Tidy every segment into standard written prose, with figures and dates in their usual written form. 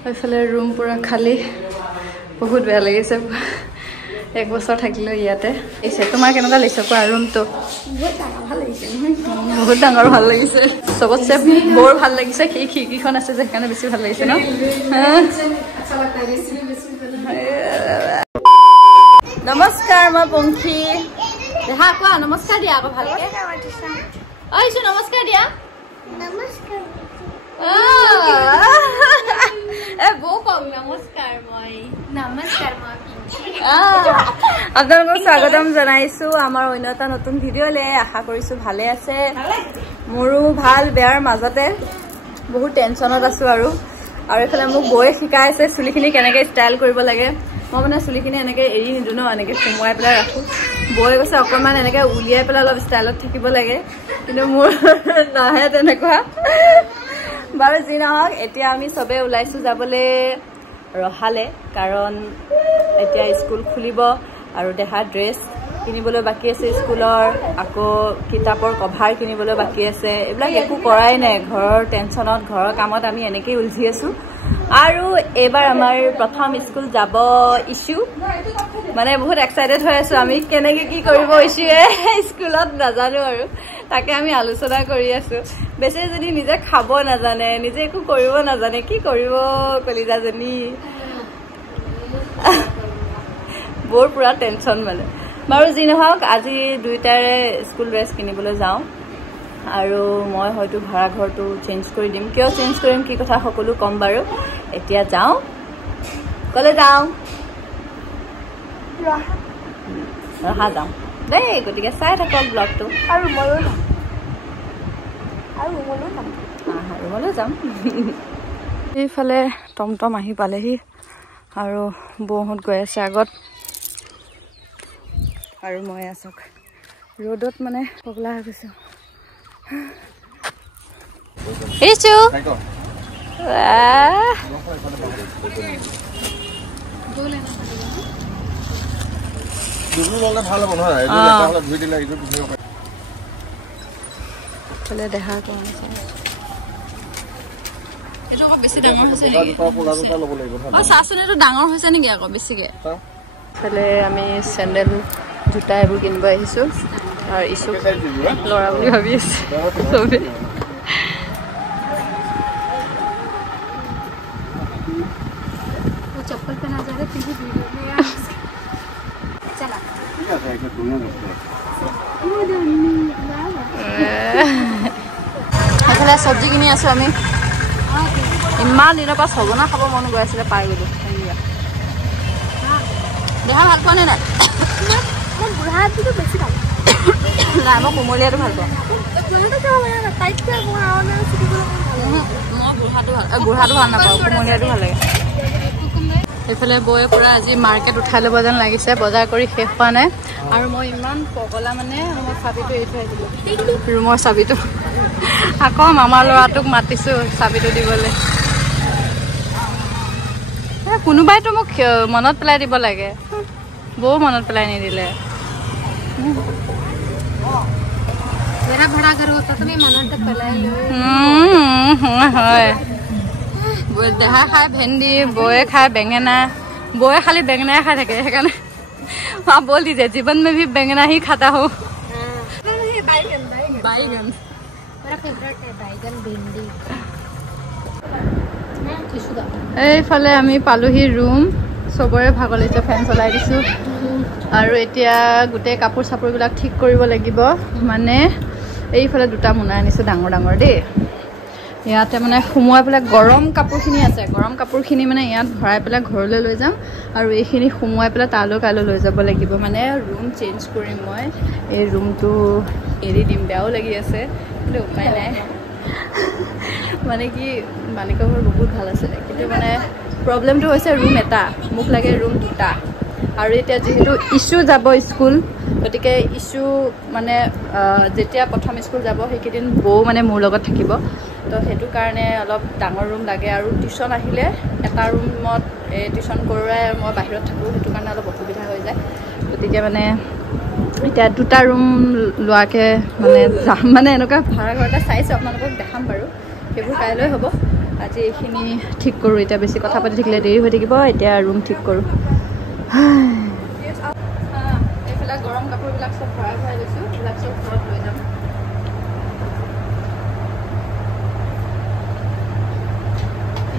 এইফালে ৰুম পুৰা খালী বহুত বেয়া লাগিছে এক বছৰ থাকিলো ইয়াতে এসে তোমাৰ কেনেকুৱা লাগিছে কোৱা ৰুমটো বহুত ডাঙৰ ভাল লাগিছে সবতছে বৰ ভাল লাগিছে কি খিৰিকীখন আছে যে কাৰণে বেছি ভাল লাগিছে ন নমস্কাৰ মই পংখী দেহা কোৱা নমস্কাৰ দিয়া আকৌ ভালকে আইছো নমস্কাৰ দিয়া নমস্কাৰ বো কম নমস্কাৰ মই আপোনালোকক স্বাগতম জনাইছো আমাৰ অন্য এটা নতুন ভিডিঅ'লে আশা কৰিছো ভালে আছে মোৰো ভাল বেয়াৰ মাজতে বহুত টেনচনত আছো আৰু এফালে মোক বয়ে শিকাই আছে চুলিখিনি কেনেকৈ ষ্টাইল কৰিব লাগে মই মানে চুলিখিনি এনেকৈ এৰি নিদো ন এনেকৈ সোমোৱাই পেলাই ৰাখো বয়ে কৈছে অকণমান এনেকৈ উলিয়াই পেলাই অলপ ষ্টাইলত থাকিব লাগে কিন্তু মোৰ নাহে তেনেকুৱা বাৰু যি নহওক এতিয়া আমি চবে ওলাইছো যাবলৈ ৰহালে কাৰণ এতিয়া স্কুল খুলিব আৰু দেহা ড্ৰেছ কিনিবলৈ বাকি আছে স্কুলৰ আকৌ কিতাপৰ কভাৰ কিনিবলৈ বাকি আছে এইবিলাক একো কৰাই নাই ঘৰৰ টেনচনত ঘৰৰ কামত আমি এনেকৈ উলঝি আছো আৰু এবাৰ আমাৰ প্ৰথম স্কুল যাব ইছ্যু মানে বহুত এক্সাইটেড হৈ আছো আমি কেনেকৈ কি কৰিব ইছ্যুৱে স্কুলত নাজানো আৰু তাকে আমি আলোচনা কৰি আছো বেছি যদি নিজে খাব নাজানে নিজে একো কৰিব নাজানে কি কৰিব কলিজাজনী বৰ পুৰা টেনচন মানে বাৰু যি নহওক আজি দুইটাৰে স্কুল ড্ৰেছ কিনিবলৈ যাওঁ আৰু মই হয়তো ভাড়া ঘৰটো চেঞ্জ কৰি দিম কিয় চেঞ্জ কৰিম কি কথা সকলো কম বাৰু এতিয়া যাওঁ কলে যাওঁ ৰহা যাওঁ দেই গতিকে চাই থাকক ব্লগটো আৰু ৰুমলৈ যাম এইফালে টমটম আহি পালেহি আৰু বৌহঁত গৈ আছে আগত আৰু মই আছক ৰ'দত মানে পগলা হৈ গৈছো এইছো দেখা কোৱা বেছি ডাঙৰ হৈছে চাচোনটো ডাঙৰ হৈছে নেকি আকৌ বেছিকে ফালে আমি চেণ্ডেল জোতা এইবোৰ কিনিব আহিছো আৰু ইছু ল'ৰা বুলি ভাবি আছে চবে चप्पल पहना जा रहे टीवी वीडियो में यार चला এফালে চব্জি কিনি আছো আমি ইমান দিনৰ পৰা সবনা খাব মন গৈ আছিলে পাই গলো দেহা ভাল পোৱা নে নাই মই বুঢ়াটো বেছি ভাল নাই মই কোমলীয়াটো ভাল পাওঁ মই বুঢ়াটো ভাল নাপাওঁ কোমলীয়াটো ভাল লাগে এইফালে বয়ে পুৰা আজি মাৰ্কেট উঠাই ল'ব যেন লাগিছে বজাৰ কৰি শেষ হোৱা নাই আৰু মই ইমান পগলা মানে মই চাবিটো এৰি থৈ আহিলোঁ ৰুমৰ চাবিটো আকৌ মামাৰ ল'ৰাটোক মাতিছোঁ চাবিটো দিবলৈ কোনোবাইতো মোক মনত পেলাই দিব লাগে বৌ মনত পেলাই নিদিলে হয় দেহা খাই ভেন্দি বয়ে খাই বেঙেনা বয়ে খালি বেঙেনাই খাই থাকে সেইকাৰণে हाँ बोल दीजिए जीवन में भी बेंगना ही खाता हूँ बैगन मेरा फेवरेट है बैगन भिंडी এইফালে আমি পালোহি ৰুম সবৰে ভাগৰ লাগিছে ফেন চলাই দিছো আৰু এতিয়া গোটেই কাপোৰ চাপোৰবিলাক ঠিক কৰিব লাগিব মানে এইফালে দুটা মোনা আনিছো ডাঙৰ ডাঙৰ দেই ইয়াতে মানে সোমোৱাই পেলাই গৰম কাপোৰখিনি আছে গৰম কাপোৰখিনি মানে ইয়াত ভৰাই পেলাই ঘৰলৈ লৈ যাম আৰু এইখিনি সোমোৱাই পেলাই তালৈ কাইলৈ লৈ যাব লাগিব মানে ৰুম চেঞ্জ কৰিম মই এই ৰুমটো এৰি দিম বেয়াও লাগি আছে কিন্তু উপায় নাই মানে কি মালিকৰ ঘৰ বহুত ভাল আছিলে কিন্তু মানে প্ৰব্লেমটো হৈছে ৰুম এটা মোক লাগে ৰুম দুটা আৰু এতিয়া যেহেতু ইছ্যু যাব স্কুল গতিকে ইছ্যু মানে যেতিয়া প্ৰথম স্কুল যাব সেইকেইদিন বৌ মানে মোৰ লগত থাকিব তো সেইটো কাৰণে অলপ ডাঙৰ ৰুম লাগে আৰু টিউশ্যন আহিলে এটা ৰুমত টিউশ্যন কৰোৱাই মই বাহিৰত থাকোঁ সেইটো কাৰণে অলপ অসুবিধা হৈ যায় গতিকে মানে এতিয়া দুটা ৰুম লোৱাকৈ মানে যাম মানে এনেকুৱা ভাড়া ঘৰ এটা চাইছোঁ আপোনালোকক দেখাম বাৰু সেইবোৰ কাইলৈ হ'ব আজি এইখিনি ঠিক কৰোঁ এতিয়া বেছি কথা পাতি থাকিলে দেৰি হৈ থাকিব এতিয়া ৰুম ঠিক কৰোঁ এইবিলাক গৰম কাপোৰবিলাক চব ভৰাই ভৰাই লৈছোঁ এইবিলাক চব ঘৰত লৈ যাম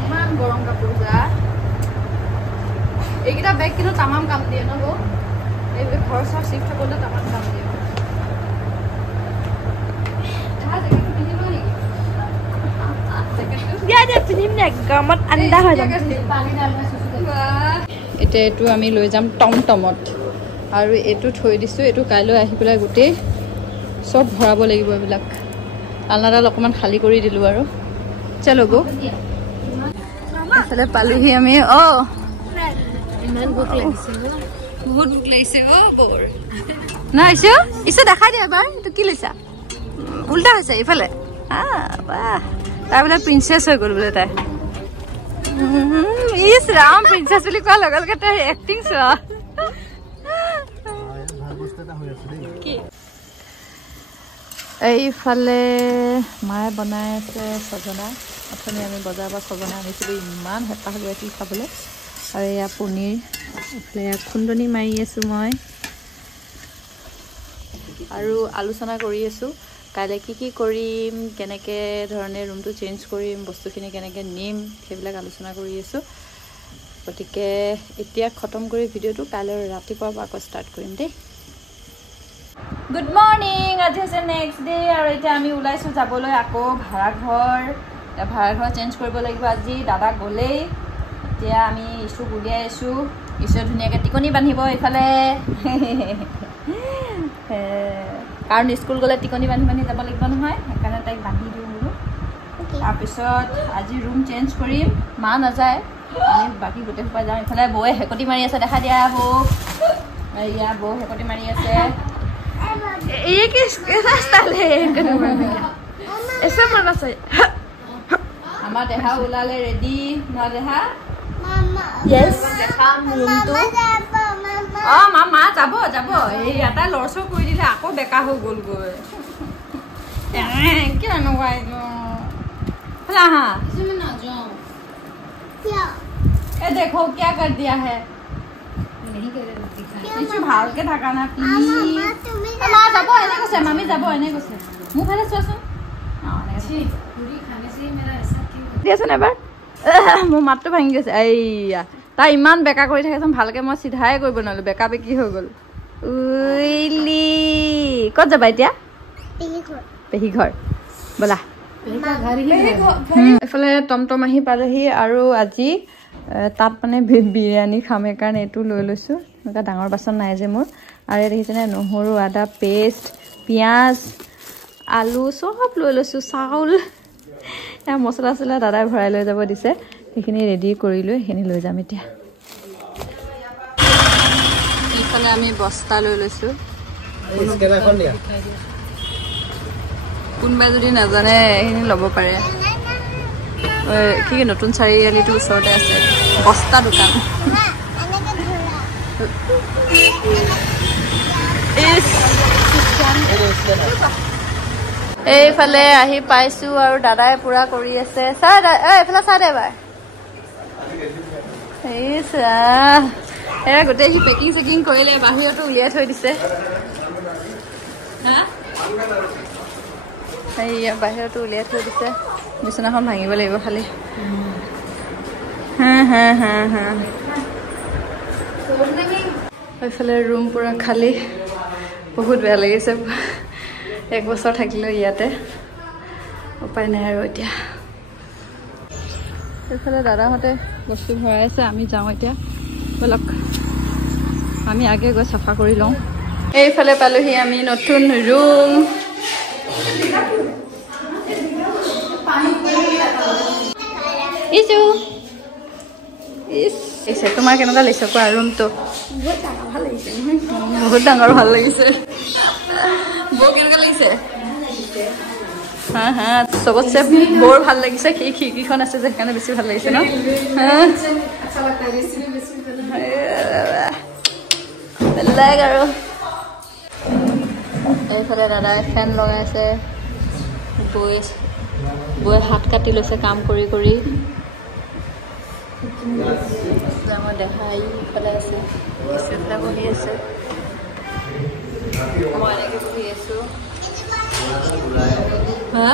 ইমান গৰম কাপোৰ যা এইকেইটা বেগ কিন্তু তামাম কাম দিয়ে ন বৌ এই ঘৰ চৰ চিফ্ট হ'বলৈ তামাম কাম দিয়ে এতিয়া এইটো আমি লৈ যাম টমটমত আৰু এইটো থৈ দিছোঁ এইটো কাইলৈ আহি পেলাই গোটেই চব ভৰাব লাগিব এইবিলাক আলনাডাল অকণমান খালী কৰি দিলোঁ আৰু চলো বৌ এইফালে পালোহি আমি ইমান ভোক লাগিছে বহুত ভোক লাগিছে বৰ নাই ইছো দেখাই দিয়া এবাৰ এইটো কি লৈছা উল্টা হৈছে এইফালে তাই বোলে প্ৰিন্সেছ হৈ গ'ল বোলে তাই ইছ ৰাম প্ৰিন্সেছ বুলি কোৱাৰ লগে লগে তাই এক্টিং চোৱা এইফালে মায়ে বনাই আছে ছজনা অথনি আমি বজাৰৰ পৰা ছজনা আনিছিলোঁ ইমান হেঁপাহ গৈ আছিল খাবলৈ আৰু এয়া পনীৰ এইফালে খুন্দনি মাৰি আছোঁ মই আৰু আলোচনা কৰি আছোঁ কাইলৈ কি কৰিম কেনেকৈ ধৰণে ৰুমটো চেঞ্জ কৰিম বস্তুখিনি কেনেকৈ নিম সেইবিলাক আলোচনা কৰি আছোঁ গতিকে এতিয়া খতম কৰি ভিডিঅ'টো কাইলৈ ৰাতিপুৱাৰ পৰা আকৌ ষ্টাৰ্ট কৰিম দেই গুড মৰ্ণিং আজি হৈছে নেক্সট ডে আৰু এতিয়া আমি ওলাইছোঁ যাবলৈ আকৌ ভাড়াঘৰ চেঞ্জ কৰিব লাগিব আজি দাদা গ'লেই এতিয়া আমি ইছুক উলিয়াই আছোঁ ইছুৱে ধুনীয়াকৈ টিকনি বান্ধিব এইফালে কাৰণ স্কুল গ'লে টিকনি বান্ধি বান্ধি যাব লাগিব নহয় সেইকাৰণে তাইক বান্ধি দিওঁ বোলো তাৰপিছত আজি ৰুম চেঞ্জ কৰিম মা নাযায় আমি বাকী গোটেই সোপা যাওঁ ইফালে বৌয়ে হেকটি মাৰি আছে দেখা দিয়া বৌ এয়া বৌ হেকটি মাৰি আছে আমাৰ দেহা ওলালে ৰেডি ন দেহা মা যাব এই এটা লৰচৰ কৰি দিলে আকৌ বেকা হৈ গ'লগৈ কিয় এনেকুৱা দেখো क्या कर दिया है ভালকে থাকা না মা যাব এনে কৈছে মামী যাব এনে কৈছে মোক ভালে চোৱাচোন দিয়াচোন এবাৰ মোৰ মাতটো ভাঙি গৈছে এইয়া তাই ইমান বেকা কৰি থাকেচোন ভালকে মই চিধাই কৰিব নোৱাৰিলোঁ বেকা বেকি হৈ গ'ল উইলি ক'ত যাবা এতিয়া পেহী ঘৰ ব'লা এইফালে টমটম আহি পালেহি আৰু আজি তাত মানে বিৰিয়ানী খাম সেইকাৰণে এইটো লৈ লৈছোঁ এনেকুৱা ডাঙৰ বাচন নাই যে মোৰ আৰু ইয়াত দেখিছেনে নহৰু আদা পেষ্ট পিঁয়াজ আলু চব লৈ লৈছোঁ চাউল এয়া মছলা চছলা দাদাই ভৰাই লৈ যাব দিছে সেইখিনি ৰেডি কৰিলোঁ সেইখিনি লৈ যাম এতিয়া এইফালে আমি বস্তা লৈ লৈছোঁ কোনোবাই যদি নাজানে এইখিনি ল'ব পাৰে কি নতুন চাৰিআলিটোৰ ওচৰতে আছে বস্তা দোকান এইফালে আহি পাইছোঁ আৰু দাদাই পুৰা কৰি আছে চাই এইফালে চাই দে এবাৰ এয়া গোটেই পেকিং চেকিং কৰিলে বাহিৰতো উলিয়াই থৈ দিছে এইয়া বাহিৰতো উলিয়াই থৈ দিছে বিচনাখন ভাঙিব লাগিব খালি এইফালে ৰুম পুৰা খালী বহুত বেয়া লাগিছে 1 বছৰ থাকিলোঁ ইয়াতে উপায় নাই আৰু এতিয়া এইফালে দাদাহঁতে বস্তু ভৰাই আছে আমি যাওঁ এতিয়া বলক আমি আগে গৈ চাফা কৰি লওঁ এইফালে পালোহি আমি নতুন ৰুম তোমাৰ কেনেকুৱা লাগিছে কোৱা ৰুমটো বহুত ডাঙৰ ভাল লাগিছে বৌ কেনেকুৱা লাগিছে চবতছে বৰ ভাল লাগিছে খিৰিকীখন আছে যে সেইকাৰণে বেছি ভাল লাগিছে ন বেলেগ আৰু এইফালে দাদাই ফেন লগাইছে বৈ বৌয়ে হাত কাটি লৈছে কাম কৰি কৰি মই দেখাই ইফালে আছে ইফালে বহি আছে মই এনেকৈ বহি আছো হা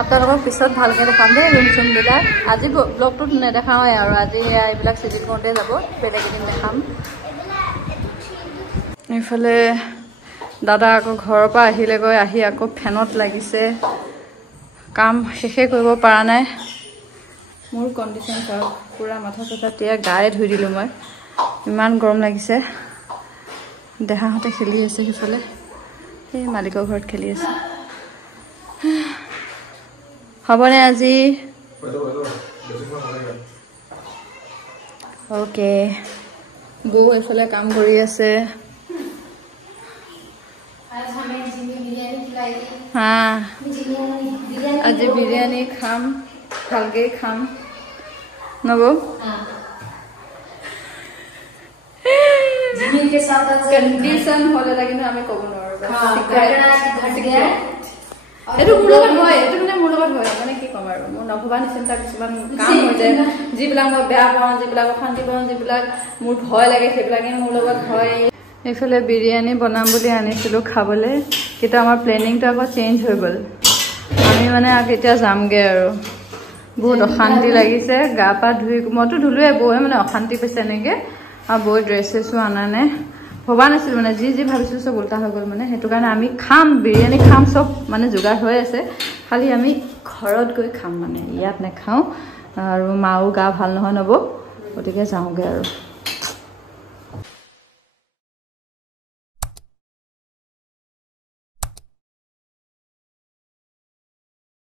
আপোনালোকক পিছত ভালকৈ দেখাম দেই ৰুম চুমবিলাক আজি ব্লগটোত নেদেখাওঁৱেই আৰু আজি এইবিলাক চিজিল কৰোঁতে যাব বেলেগ এদিন দেখাম এইফালে দাদা আকৌ ঘৰৰ পৰা আহিলেগৈ আহি আকৌ ফেনত লাগিছে কাম শেষে কৰিব পৰা নাই মোৰ কণ্ডিশ্যন চাওক পুৰা মাথা চাথা তিয়াই গায়ে ধুই দিলোঁ মই ইমান গৰম লাগিছে দেহাহঁতে খেলি আছে সেইফালে সেই মালিকৰ ঘৰত খেলি আছে হ'বনে আজি অ'কে বৌ এইফালে কাম কৰি আছে হা আজি বিৰিয়ানী খাম ভালকৈ খাম নব কণ্ডিশ্যন হ'লে কিন্তু আমি ক'ব নোৱাৰোঁ এইটো মোৰ লগত হয় এইটো মানে মোৰ লগত হয় মানে কি ক'ম আৰু মোৰ নভবা নিচিন্তা কিছুমান কাম হৈ যায় যিবিলাক মই বেয়া পাওঁ যিবিলাক অশান্তি পাওঁ যিবিলাক মোৰ ভয় লাগে সেইবিলাকে মোৰ লগত হয় এইফালে বিৰিয়ানী বনাম বুলি আনিছিলোঁ খাবলৈ কিন্তু আমাৰ প্লেনিংটো আকৌ চেঞ্জ হৈ গ'ল আমি মানে এতিয়া যামগৈ আৰু বহুত অশান্তি লাগিছে গা পা ধুই মইতো ধুলোৱে বৌয়ে মানে অশান্তি পাইছে এনেকৈ আৰু বৌয়ে ড্ৰেছ চেছো অনা নাই ভবা নাছিলোঁ মানে যি ভাবিছিলোঁ চব উল্টা হৈ গ'ল মানে সেইটো কাৰণে আমি খাম বিৰিয়ানী খাম চব মানে যোগাৰ হৈ আছে খালি আমি ঘৰত গৈ খাম মানে ইয়াত নাখাওঁ আৰু মাও গা ভাল নহয় নব গতিকে যাওঁগৈ আৰু